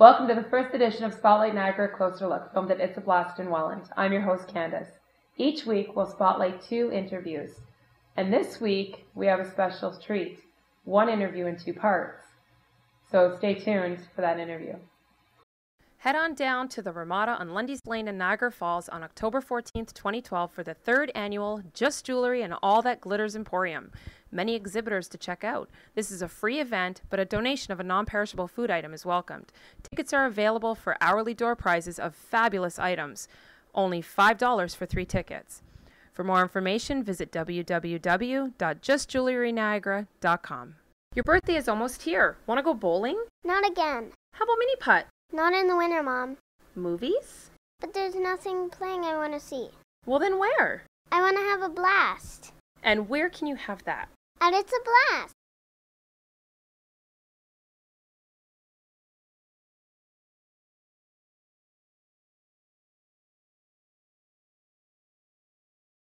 Welcome to the first edition of Spotlight Niagara Closer Look, filmed at It's a Blast in Welland. I'm your host, Candace. Each week, we'll spotlight 2 interviews. And this week, we have a special treat, 1 interview in 2 parts. So stay tuned for that interview. Head on down to the Ramada on Lundy's Lane in Niagara Falls on October 14th, 2012 for the 3rd annual Just Jewelry and All That Glitters Emporium. Many exhibitors to check out. This is a free event, but a donation of a non-perishable food item is welcomed. Tickets are available for hourly door prizes of fabulous items. Only $5 for 3 tickets. For more information, visit www.justjewelryniagara.com. Your birthday is almost here. Want to go bowling? Not again. How about mini putt? Not in the winter, Mom. Movies? But there's nothing playing I want to see. Well, then where? I want to have a blast. And where can you have that? And it's a blast.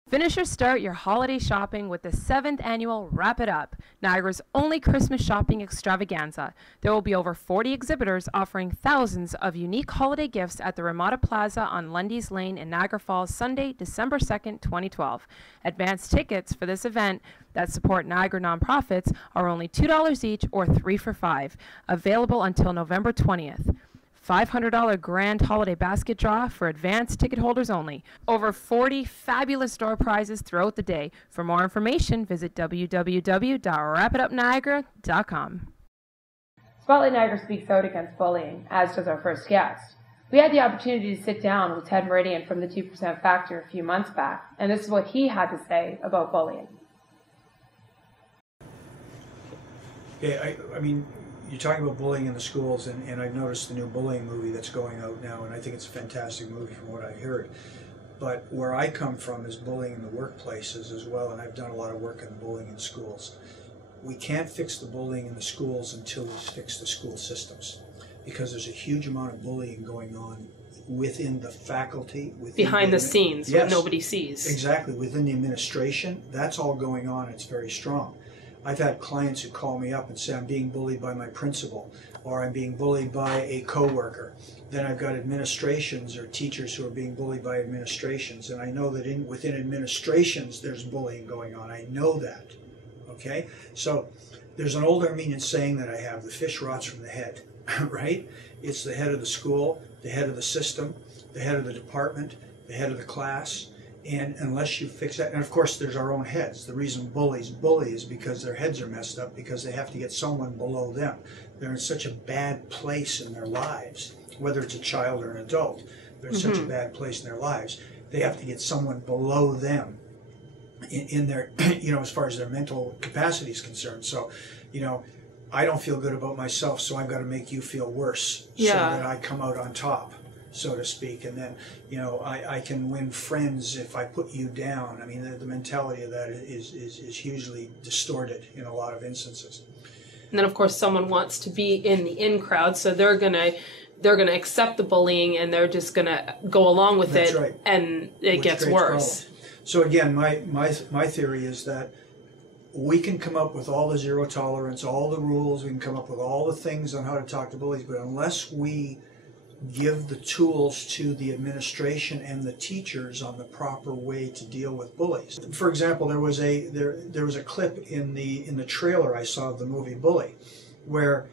Finish or start your holiday shopping with the 7th annual Wrap It Up, Niagara's only Christmas shopping extravaganza. There will be over 40 exhibitors offering thousands of unique holiday gifts at the Ramada Plaza on Lundy's Lane in Niagara Falls, Sunday, December 2nd, 2012. Advance tickets for this event that support Niagara nonprofits are only $2 each or 3 for $5, available until November 20th. $500 grand holiday basket draw for advanced ticket holders only. Over 40 fabulous door prizes throughout the day. For more information, visit www.wrapitupniagara.com. Spotlight Niagara speaks out against bullying, as does our first guest. We had the opportunity to sit down with Ted Meridian from the 2% Factor a few months back, and this is what he had to say about bullying. Okay, I mean, you're talking about bullying in the schools, and I've noticed the new bullying movie that's going out now, and I think it's a fantastic movie from what I heard. But where I come from is bullying in the workplaces as well, and I've done a lot of work on bullying in schools. We can't fix the bullying in the schools until we fix the school systems, because there's a huge amount of bullying going on within the faculty. Behind the scenes, yes, what nobody sees. Exactly, within the administration, that's all going on, it's very strong. I've had clients who call me up and say, I'm being bullied by my principal, or I'm being bullied by a coworker. Then I've got administrations or teachers who are being bullied by administrations, and I know that within administrations there's bullying going on. I know that, okay? So there's an old Armenian saying that I have, the fish rots from the head, right? It's the head of the school, the head of the system, the head of the department, the head of the class. And unless you fix that, and of course there's our own heads. The reason bullies bully is because their heads are messed up, because they have to get someone below them. They're in such a bad place in their lives, whether it's a child or an adult. They're in such a bad place in their lives. They have to get someone below them in their, you know, as far as their mental capacity is concerned. So, you know, I don't feel good about myself, so I've got to make you feel worse so that I come out on top, so to speak. And then, you know, I can win friends if I put you down. I mean, the mentality of that is hugely distorted in a lot of instances. And then, of course, someone wants to be in the in crowd, so they're gonna accept the bullying, and they're just gonna go along with That's it, right. and it gets worse. So again, my theory is that we can come up with all the zero tolerance, all the rules, we can come up with all the things on how to talk to bullies, but unless we give the tools to the administration and the teachers on the proper way to deal with bullies. For example, there was a clip in the trailer I saw of the movie Bully, where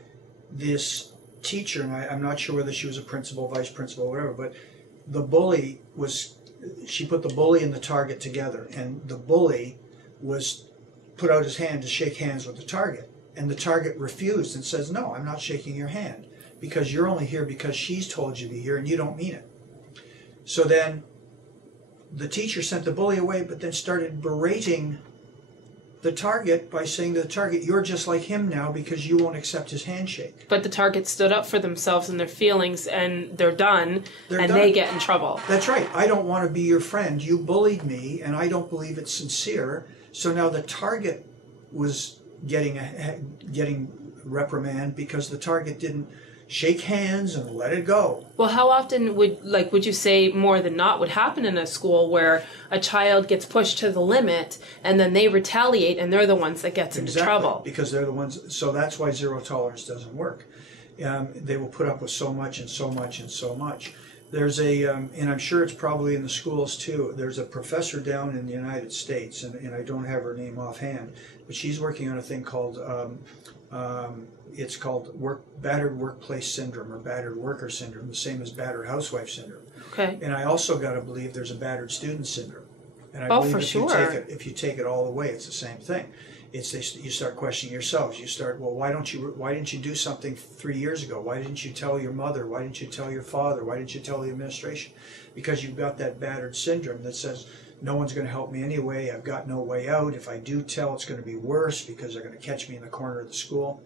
this teacher, and I'm not sure whether she was a principal, vice principal, whatever, but the bully she put the bully and the target together, and the bully put out his hand to shake hands with the target, and the target refused and says, no, I'm not shaking your hand, because you're only here because she's told you to be here and you don't mean it. So then the teacher sent the bully away, but then started berating the target by saying to the target, you're just like him now because you won't accept his handshake. But the target stood up for themselves and their feelings, and they're done. They get in trouble. That's right. I don't want to be your friend. You bullied me, and I don't believe it's sincere. So now the target was getting reprimand because the target didn't shake hands and let it go. Well, how often would you say more than not would happen in a school where a child gets pushed to the limit and then they retaliate and they're the ones that gets into trouble? Because they're the ones. So that's why zero tolerance doesn't work. They will put up with so much and so much and so much. There's and I'm sure it's probably in the schools too, there's a professor down in the United States, and I don't have her name offhand, but she's working on a thing called, it's called battered workplace syndrome or battered worker syndrome, the same as battered housewife syndrome. Okay. And I also got to believe there's a battered student syndrome. And I Oh, believe for sure. if you take it all the way, it's the same thing. You start questioning yourselves. You start, well, why didn't you do something 3 years ago? Why didn't you tell your mother? Why didn't you tell your father? Why didn't you tell the administration? Because you've got that battered syndrome that says, no one's going to help me anyway. I've got no way out. If I do tell, it's going to be worse because they're going to catch me in the corner of the school.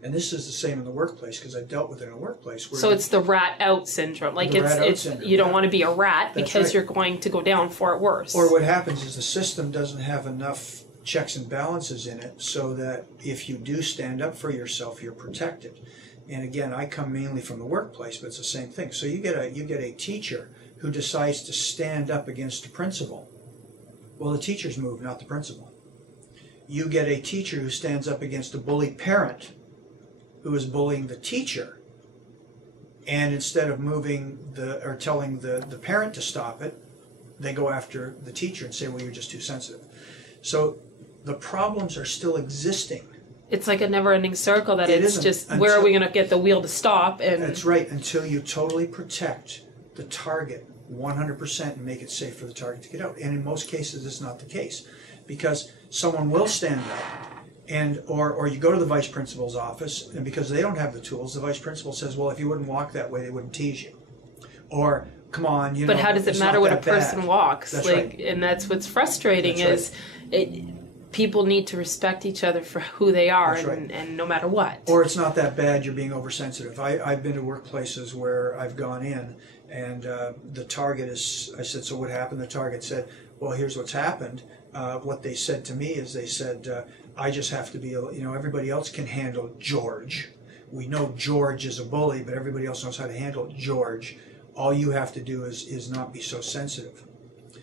And this is the same in the workplace, because I've dealt with it in a workplace. So it's the rat out syndrome. Like syndrome, you don't want to be a rat That's because right. you're going to go down for it worse. Or what happens is the system doesn't have enough checks and balances in it so that if you do stand up for yourself, you're protected. And again, I come mainly from the workplace, but it's the same thing. So you get a teacher who decides to stand up against the principal. Well, the teacher's moved, not the principal. You get a teacher who stands up against a bully parent who is bullying the teacher, and instead of telling the parent to stop it, they go after the teacher and say, well, you're just too sensitive. So the problems are still existing. It's like a never-ending circle that It it's isn't just, until- where are we going to get the wheel to stop? And That's right, until you totally protect the target 100% and make it safe for the target to get out. And in most cases, it's not the case, because someone will stand up, or you go to the vice principal's office, and because they don't have the tools, the vice principal says, well, if you wouldn't walk that way, they wouldn't tease you. Or, come on, you know. But how does it it's matter not when a that bad. person walks? That's like, right. and that's what's frustrating That's is people need to respect each other for who they are, That's right. and no matter what. Or it's not that bad, you're being oversensitive. I've been to workplaces where I've gone in, and the target is, I said, so what happened? The target said, well, here's what's happened. What they said to me is they said, I just have to be, everybody else can handle George. We know George is a bully, but everybody else knows how to handle George. All you have to do is not be so sensitive.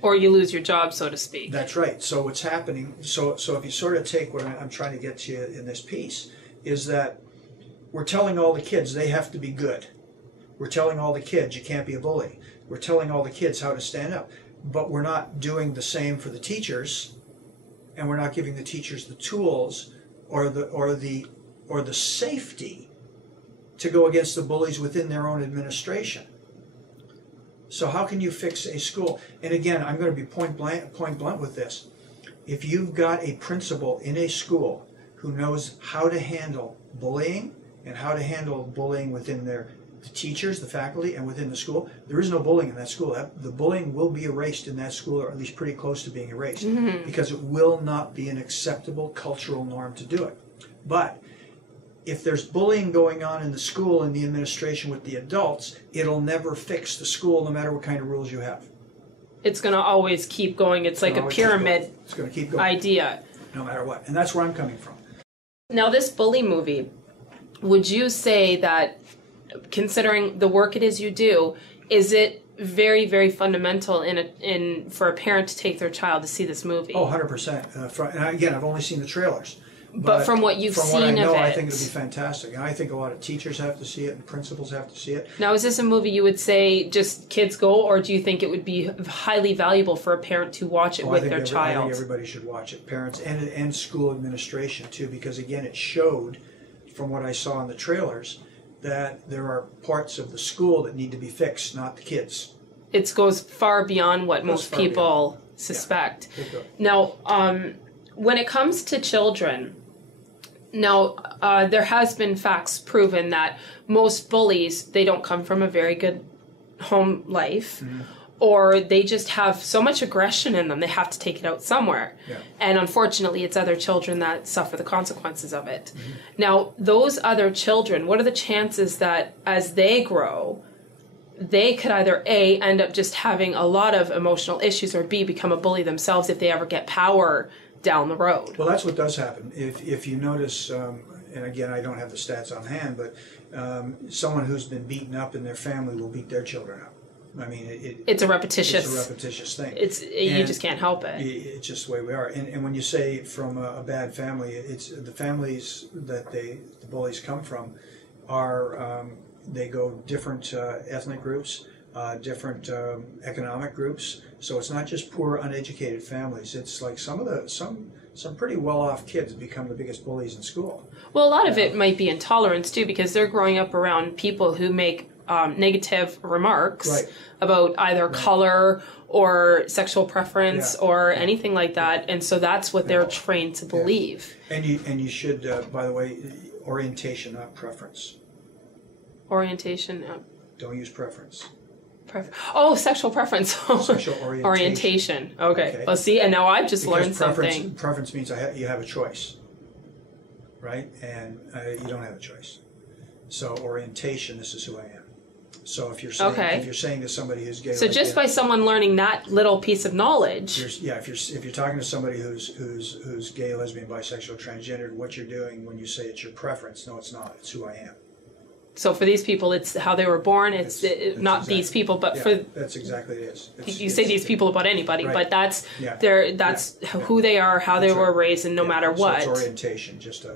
Or you lose your job, so to speak. That's right. So what's happening, so if you sort of take what I'm trying to get to you in this piece, is that we're telling all the kids they have to be good. We're telling all the kids you can't be a bully. We're telling all the kids how to stand up. But we're not doing the same for the teachers, and we're not giving the teachers the tools or the safety to go against the bullies within their own administration. So how can you fix a school? And again, I'm going to be point blunt with this. If you've got a principal in a school who knows how to handle bullying and how to handle bullying within the teachers, the faculty, and within the school, there is no bullying in that school. The bullying will be erased in that school, or at least pretty close to being erased, because it will not be an acceptable cultural norm to do it. But if there's bullying going on in the school and the administration with the adults, it'll never fix the school no matter what kind of rules you have. It's going to always keep going. It's like a pyramid It's going to keep going, idea. no matter what. And that's where I'm coming from. Now, this bully movie, would you say that, considering the work it is you do, is it very, very fundamental for a parent to take their child to see this movie? Oh, 100%. And again, I've only seen the trailers. But from what you've from seen what I know, of it, I think it'll be fantastic. And I think a lot of teachers have to see it and principals have to see it. Now, is this a movie you would say just kids go, or do you think it would be highly valuable for a parent to watch it with their I child? think everybody should watch it, parents and school administration too, because again, it showed, from what I saw in the trailers, that there are parts of the school that need to be fixed, not the kids. It goes far beyond what most people suspect. Yeah. Now, when it comes to children, there has been facts proven that most bullies, they don't come from a very good home life, or they just have so much aggression in them, they have to take it out somewhere. Yeah. And unfortunately, it's other children that suffer the consequences of it. Now, those other children, what are the chances that as they grow, they could either A, end up just having a lot of emotional issues, or B, become a bully themselves if they ever get power down the road? Well, that's what does happen. If you notice, and again, I don't have the stats on hand, but someone who's been beaten up in their family will beat their children up. I mean, it's a repetitious. It's a repetitious thing. You just can't help it. It's just the way we are. And when you say from a bad family, it's the families that the bullies come from are they go different ethnic groups, different economic groups. So it's not just poor, uneducated families. It's like some pretty well-off kids become the biggest bullies in school. Well, a lot of it might be intolerance too, because they're growing up around people who make negative remarks about either color or sexual preference or anything like that, and so that's what they're trained to believe. And you should, by the way, orientation, not preference. Orientation. Don't use preference. Sexual preference. Sexual orientation. Okay. Well, see, and now I've just learned something. Preference means you have a choice, right? And you don't have a choice. So orientation, this is who I am. So if you're saying to somebody who's gay, so just by someone learning that little piece of knowledge, if you're talking to somebody who's gay, lesbian, bisexual, transgendered, what you're doing when you say it's your preference, no, it's not. It's who I am. So for these people, it's how they were born. It's not exactly, these people, but for that's exactly it is. You say these people about anybody, but that's who they are, how they were raised, and no matter what. So it's orientation, just a.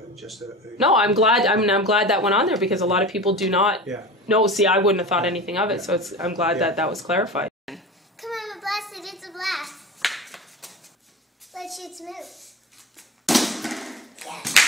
No, I'm glad. I'm glad that went on there because a lot of people do not. Yeah. No, see, I wouldn't have thought anything of it. So I'm glad that was clarified. Come on, I'm blasted. It's a blast. Let's shoot smooth. Yes.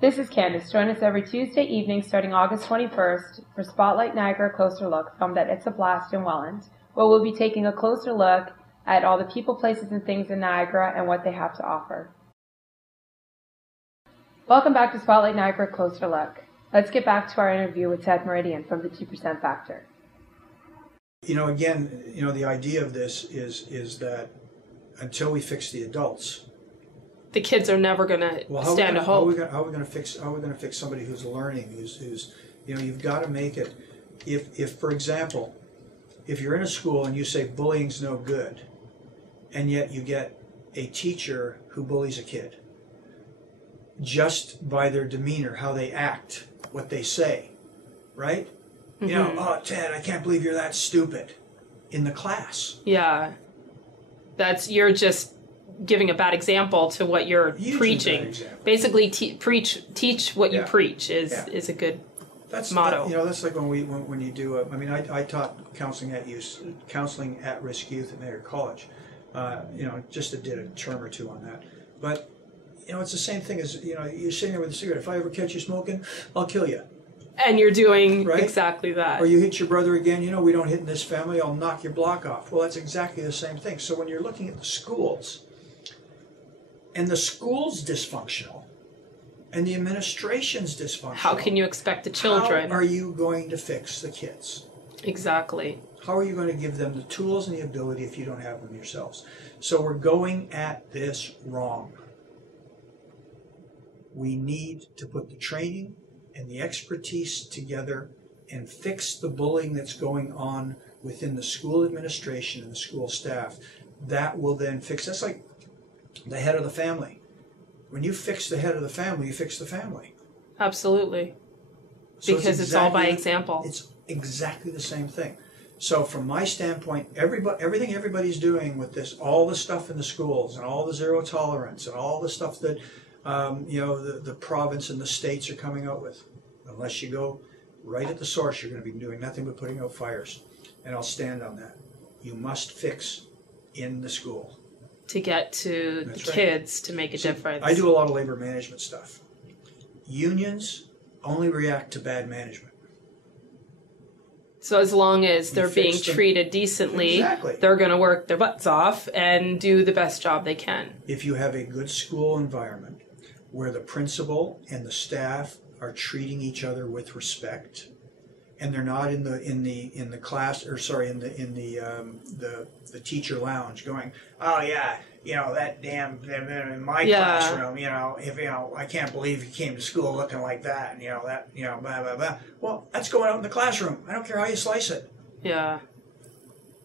This is Candace. Join us every Tuesday evening starting August 21st for Spotlight Niagara Closer Look, filmed at It's a Blast in Welland, where we'll be taking a closer look at all the people, places, and things in Niagara and what they have to offer. Welcome back to Spotlight Niagara Closer Look. Let's get back to our interview with Ted Meridian from the 2% Factor. Again, the idea of this is that until we fix the adults, the kids are never going to stand a hope. How are we going to fix somebody who's learning, who's you've got to make it. If for example, if you're in a school and you say bullying's no good, and yet you get a teacher who bullies a kid, just by their demeanor, how they act, what they say, right? Mm-hmm. Oh, Ted, I can't believe you're that stupid in the class. Yeah. You're just giving a bad example to what you're preaching. Basically, teach what you preach is a good motto. That's like when you do. I taught counseling at risk youth at Niagara College. Just did a term or two on that. But it's the same thing as you're sitting there with a cigarette. If I ever catch you smoking, I'll kill you. And you're doing exactly that. Or you hit your brother again. We don't hit in this family. I'll knock your block off. Well, that's exactly the same thing. So when you're looking at the schools, and the school's dysfunctional, and the administration's dysfunctional, how can you expect the children? How are you going to fix the kids? Exactly. How are you going to give them the tools and the ability if you don't have them yourselves? So we're going at this wrong. We need to put the training and the expertise together and fix the bullying that's going on within the school administration and the school staff. That will then fix. That's like the head of the family. When you fix the head of the family, you fix the family. Absolutely. So because it's all by example. It's exactly the same thing. So from my standpoint, everything everybody's doing with this, all the stuff in the schools and all the zero tolerance and all the stuff that the province and the states are coming out with, unless you go right at the source, you're going to be doing nothing but putting out fires. And I'll stand on that. You must fix in the school. To get to the kids to make a difference. I do a lot of labor management stuff. Unions only react to bad management. So as long as they're being treated decently, they're going to work their butts off and do the best job they can. If you have a good school environment where the principal and the staff are treating each other with respect, and they're not in the class, or sorry, in the teacher lounge going, oh yeah, that damn in my classroom, if I can't believe you came to school looking like that, and blah blah blah. Well, that's going out in the classroom. I don't care how you slice it. Yeah.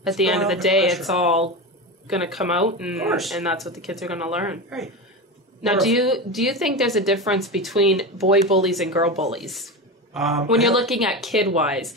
At the end of the day, it's all going to come out, and that's what the kids are going to learn. Right. Now, do you think there's a difference between boy bullies and girl bullies? When you're looking at kid-wise,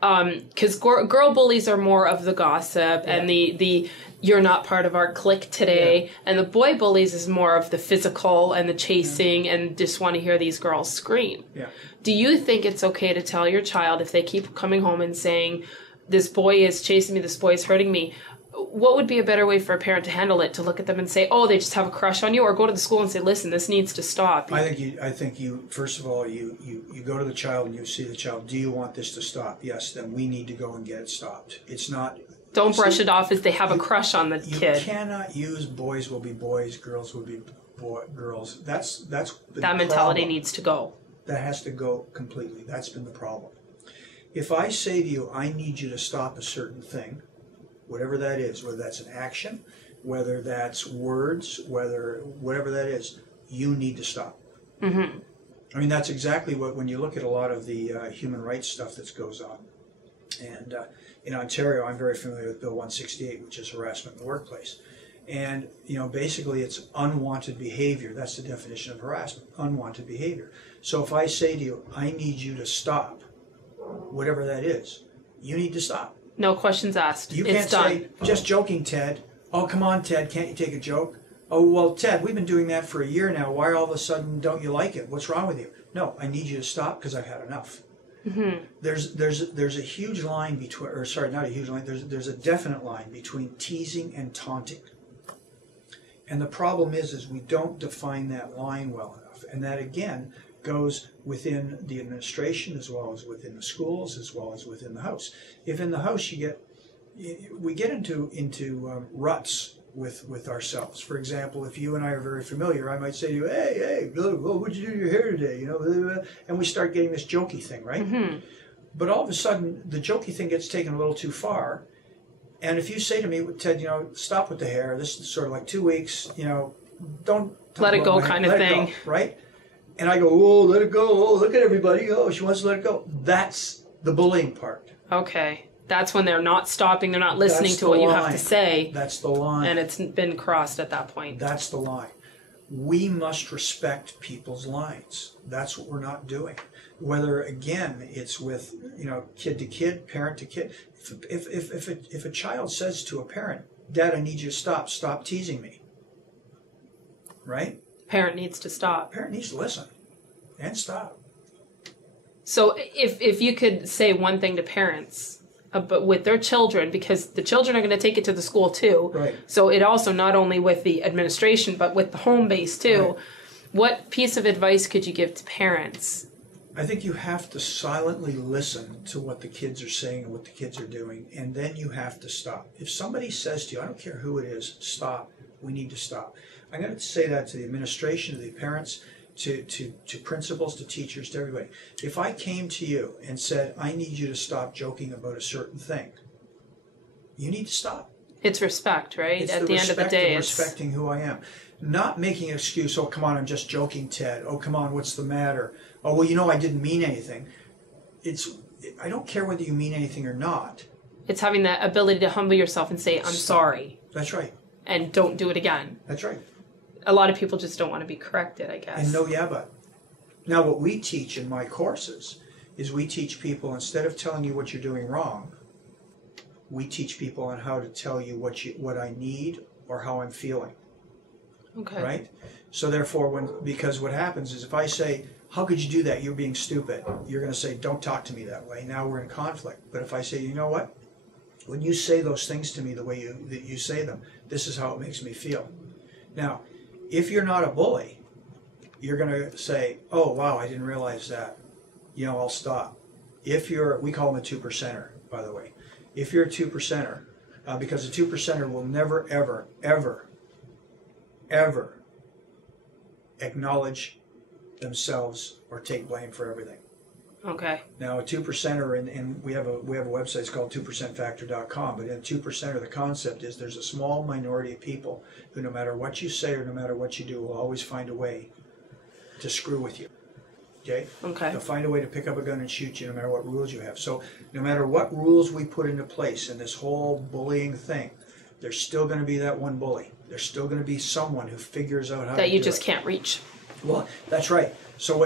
because girl bullies are more of the gossip and the you're not part of our clique today, and the boy bullies is more of the physical and the chasing and just want to hear these girls scream. Yeah. Do you think it's okay to tell your child if they keep coming home and saying, this boy is chasing me, this boy is hurting me? What would be a better way for a parent to handle it? To look at them and say, oh, they just have a crush on you, or go to the school and say, listen, this needs to stop? I think you first of all, you go to the child and you see the child, do you want this to stop? Yes, then we need to go and get it stopped. It's not... Don't brush it off as they have a crush on the kid. You cannot use boys will be boys, girls will be girls. That's that mentality problem. Needs to go. That has to go completely. That's been the problem. If I say to you, I need you to stop a certain thing, whatever that is, whether that's an action, whether that's words, whatever that is, you need to stop. Mm-hmm. I mean, that's exactly what, when you look at a lot of the human rights stuff that goes on. And in Ontario, I'm very familiar with Bill 168, which is harassment in the workplace. And, basically it's unwanted behavior. That's the definition of harassment, unwanted behavior. So if I say to you, I need you to stop, whatever that is, you need to stop. No questions asked. You can't say, just joking, Ted. Oh, come on, Ted, can't you take a joke? Oh, well, Ted, we've been doing that for a year now. Why all of a sudden don't you like it? What's wrong with you? No, I need you to stop because I've had enough. Mm-hmm. There's a huge line between, or sorry, not a huge line, there's a definite line between teasing and taunting. And the problem is we don't define that line well enough. And that, again, goes within the administration as well as within the schools as well as within the house. If in the house we get into ruts with ourselves. For example, if you and I are very familiar, I might say to you, hey, what'd you do to your hair today? And we start getting this jokey thing, right? Mm-hmm. But all of a sudden, the jokey thing gets taken a little too far. And if you say to me, Ted, stop with the hair, this is sort of like 2 weeks, don't let it go kind of thing. Go, right? And I go, oh, let it go. Oh, look at everybody. Oh, she wants to let it go. That's the bullying part. Okay. That's when they're not stopping, they're not listening to what you have to say. That's the line. And it's been crossed at that point. That's the line. We must respect people's lines. That's what we're not doing. Whether, again, it's with, kid to kid, parent to kid. If a child says to a parent, Dad, I need you to stop teasing me. Right? Parent needs to stop. Parent needs to listen and stop. So if you could say one thing to parents, but with their children, because the children are going to take it to the school too. Right. So it also not only with the administration, but with the home base too. Right. What piece of advice could you give to parents? I think you have to silently listen to what the kids are saying and what the kids are doing, and then you have to stop. If somebody says to you, I don't care who it is, stop, we need to stop. I'm going to say that to the administration, to the parents, to principals, to teachers, to everybody. If I came to you and said, I need you to stop joking about a certain thing, you need to stop. It's respect, right? It's At the end of the day, it's respecting who I am. Not making an excuse, oh, come on, I'm just joking, Ted. Oh, come on, what's the matter? Oh, well, I didn't mean anything. I don't care whether you mean anything or not. It's having that ability to humble yourself and say, I'm sorry. That's right. And don't do it again. That's right. A lot of people just don't want to be corrected, I guess. And no, yeah, but. Now, what we teach in my courses is we teach people, instead of telling you what you're doing wrong, we teach people on how to tell you what I need or how I'm feeling. Okay. Right? So therefore, because what happens is if I say, how could you do that? You're being stupid. You're going to say, don't talk to me that way. Now we're in conflict. But if I say, you know what? When you say those things to me the way that you say them, this is how it makes me feel. Now, if you're not a bully, you're going to say, oh, wow, I didn't realize that. I'll stop. If we call them a 2%er, by the way. If you're a 2%er, because a 2%er will never, ever, ever, ever acknowledge themselves or take blame for everything. Okay. Now, a 2%er, and we have a website, it's called 2percentfactor.com, but in 2%er, the concept is there's a small minority of people who, no matter what you say or no matter what you do, will always find a way to screw with you. Okay? Okay. They'll find a way to pick up a gun and shoot you no matter what rules you have. So no matter what rules we put into place in this whole bullying thing, there's still going to be that one bully. There's still going to be someone who figures out how that to you do just it. can't reach. Well, that's right. So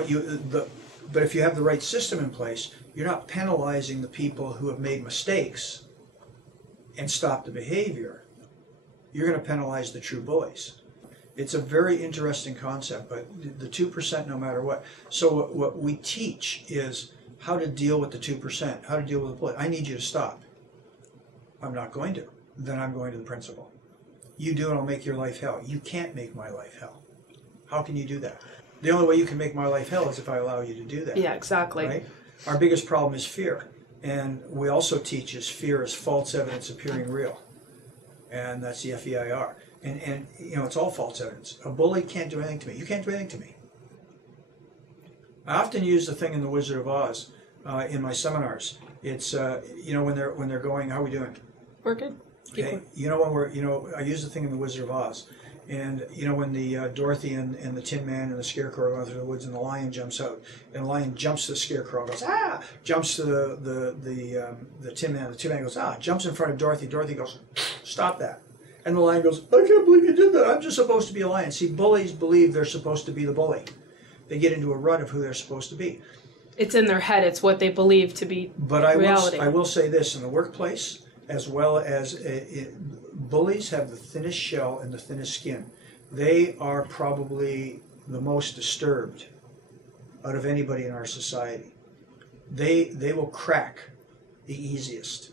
but if you have the right system in place, you're not penalizing the people who have made mistakes and stop the behavior. You're going to penalize the true bullies. It's a very interesting concept, but the 2% no matter what. So what we teach is how to deal with the 2%, how to deal with the bully. I need you to stop. I'm not going to. Then I'm going to the principal. You do and I'll make your life hell. You can't make my life hell. How can you do that? The only way you can make my life hell is if I allow you to do that. Yeah, exactly. Right? Our biggest problem is fear. And we also teach is fear is false evidence appearing real. And that's the FEIR. And you know, it's all false evidence. A bully can't do anything to me. You can't do anything to me. I often use the thing in The Wizard of Oz in my seminars. It's you know, when they're going, how are we doing? We're good. Okay. You know, I use the thing in The Wizard of Oz. And you know, when the Dorothy and the Tin Man and the Scarecrow are going through the woods, and the lion jumps out, and the lion jumps to the Scarecrow, and goes ah, jumps to the Tin Man. The Tin Man goes ah, jumps in front of Dorothy. Dorothy goes, stop that, and the lion goes, I can't believe you did that. I'm just supposed to be a lion. See, bullies believe they're supposed to be the bully. They get into a rut of who they're supposed to be. It's in their head. It's what they believe to be reality. I will say this in the workplace, as well as bullies have the thinnest shell and the thinnest skin. They are probably the most disturbed out of anybody in our society. They will crack the easiest.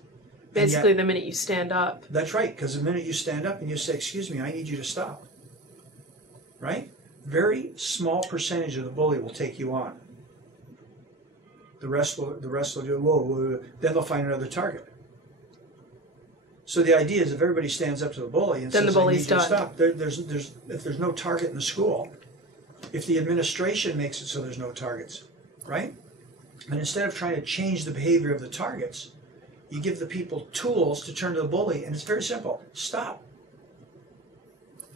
Basically, the minute you stand up. That's right, because the minute you stand up and you say, excuse me, I need you to stop. Right? Very small percentage of the bully will take you on. The rest will do, whoa, then they'll find another target. So the idea is if everybody stands up to the bully and then says, the bully's I need you done. to stop, if there's no target in the school, if the administration makes it so there's no targets, right? And instead of trying to change the behavior of the targets, you give the people tools to turn to the bully, and it's very simple. Stop.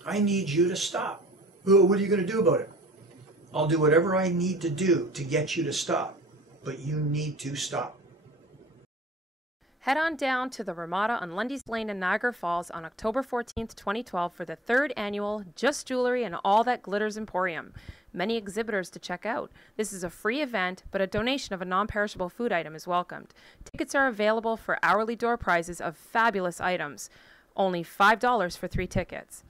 I need you to stop. Oh, what are you going to do about it? I'll do whatever I need to do to get you to stop, but you need to stop. Head on down to the Ramada on Lundy's Lane in Niagara Falls on October 14th, 2012 for the 3rd annual Just Jewelry and All That Glitters Emporium. Many exhibitors to check out. This is a free event, but a donation of a non-perishable food item is welcomed. Tickets are available for hourly door prizes of fabulous items. Only $5 for 3 tickets.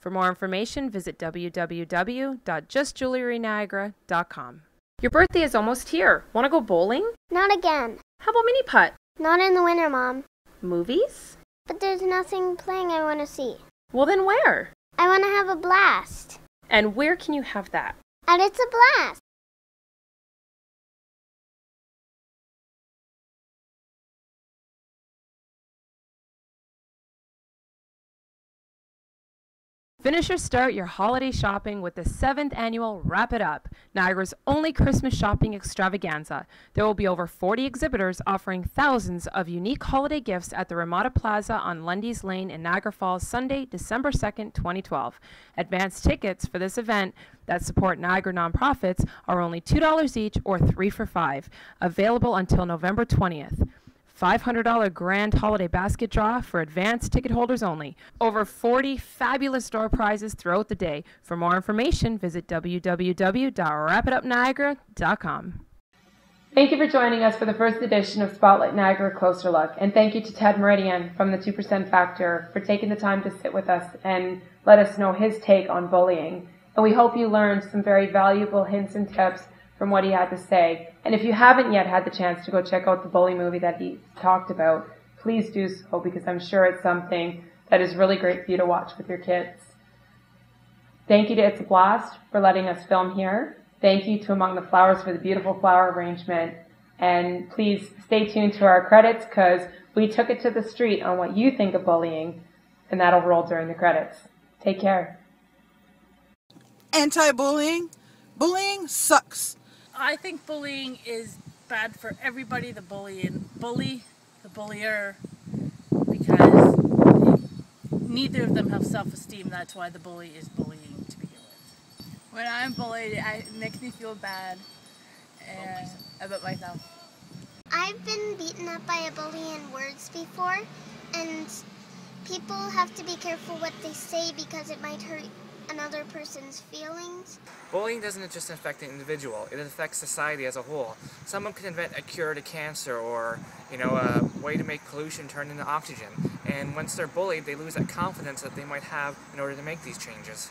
For more information, visit www.justjewelryniagara.com. Your birthday is almost here. Want to go bowling? Not again. How about mini putt? Not in the winter, Mom. Movies? But there's nothing playing I want to see. Well, then where? I want to have a blast. And where can you have that? And it's a blast. Finish or start your holiday shopping with the 7th annual Wrap It Up, Niagara's only Christmas shopping extravaganza. There will be over 40 exhibitors offering thousands of unique holiday gifts at the Ramada Plaza on Lundy's Lane in Niagara Falls, Sunday, December 2nd, 2012. Advance tickets for this event that support Niagara nonprofits are only $2 each or 3 for $5. Available until November 20th. $500 grand holiday basket draw for advance ticket holders only. Over 40 fabulous door prizes throughout the day. For more information, visit www.wrapitupniagara.com. Thank you for joining us for the first edition of Spotlight Niagara Closer Look. And thank you to Ted Meridian from the 2% Factor for taking the time to sit with us and let us know his take on bullying. And we hope you learned some very valuable hints and tips from what he had to say. And if you haven't yet had the chance to go check out the bully movie that he talked about, please do so, because I'm sure it's something that is really great for you to watch with your kids. Thank you to It's a Blast for letting us film here. Thank you to Among the Flowers for the beautiful flower arrangement. And please stay tuned to our credits, because we took it to the street on what you think of bullying, and that'll roll during the credits. Take care. Anti-bullying? Bullying sucks. I think bullying is bad for everybody, the bully, the bullier, because neither of them have self-esteem. That's why the bully is bullying to begin with. When I'm bullied, it makes me feel bad about myself. I've been beaten up by a bully in words before, and people have to be careful what they say because it might hurt another person's feelings. Bullying doesn't just affect the individual, it affects society as a whole. Someone could invent a cure to cancer or, a way to make pollution turn into oxygen. And once they're bullied, they lose that confidence that they might have in order to make these changes.